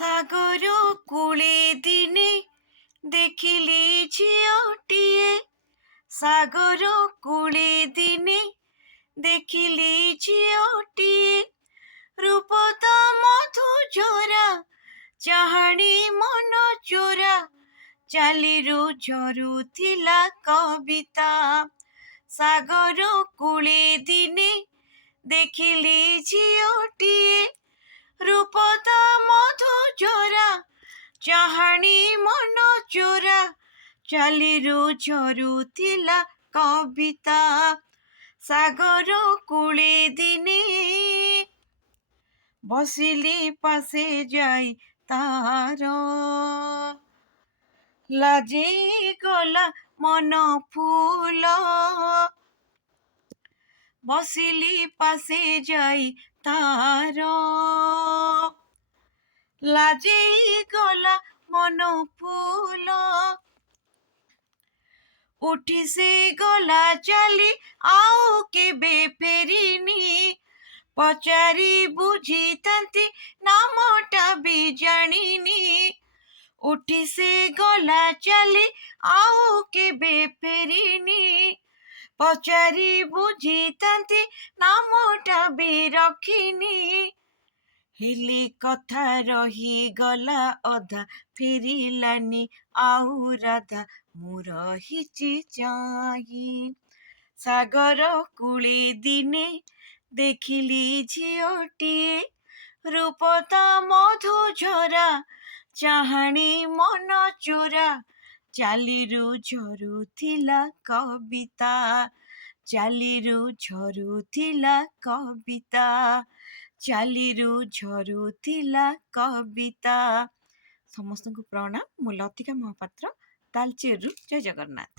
ସାଗର କୂଳେ ଦିନେ ଦେଖିଲି ଝିଅଟିଏ। ସାଗର କୂଳେ ଦିନେ ଦେଖିଲି ଝିଅଟିଏ। ରୂପ ତା ମଧୁଝରା, ଚାହାଣୀ ମନ ଚୋରା। ଚାଲିରୁ ଝରୁଥିଲା କବିତା। ସାଗର କୂଳେ ଦିନେ ଦେଖିଲି ଝିଅଟିଏ। ରୂପ ତା ମଧୁଝରା, ଚାହାଣୀ ମନ ଚୋରା। ଚାଲିରୁ ଝରୁଥିଲା କବିତା। ସାଗର କୂଳେ ଦିନେ ବସିଲି ପାଶେ ଯାଇ ତାର। ଲାଜେଇ ଗଲା ମନ ଫୁଲ। ବସିଲି ପାଶେ ଯାଇ ତାର। ଲାଜେଇ ଗଲା ମନ ଫୁଲ। ଉଠି ସେ ଗଲା ଚାଲି, ଆଉ କେବେ ଫେରିନି। ପଚାରି ବୁଝିଥାନ୍ତି, ନାମଟା ବି ଜାଣିନି। ଉଠି ସେ ଗଲା ଚାଲି, ଆଉ କେବେ ଫେରିନି। ପଚାରି ବୁଝିଥାନ୍ତି, ନାମଟା ବି ରଖିନି। ହେଲେ କଥା ରହିଗଲା ଅଧା, ଫେରିଲାନି ଆଉ ରାଧା। ମୁଁ ରହିଛି ଚାହିଁ। ସାଗର କୂଳେ ଦିନେ ଦେଖିଲି ଝିଅଟିଏ। ରୂପ ତା ମଧୁଝରା, ଚାହାଣୀ ମନ ଚୋରା। ଚାଲିରୁ ଝରୁଥିଲା କବିତା। ଚାଲିରୁ ଝରୁଥିଲା କବିତା। ଚାଲିରୁ ଝରୁଥିଲା କବିତା। ସମସ୍ତଙ୍କୁ ପ୍ରଣାମ। ମୁଁ ଲତିକା ମହାପାତ୍ର, ତାଲଚେରରୁ। ଜୟ ଜଗନ୍ନାଥ।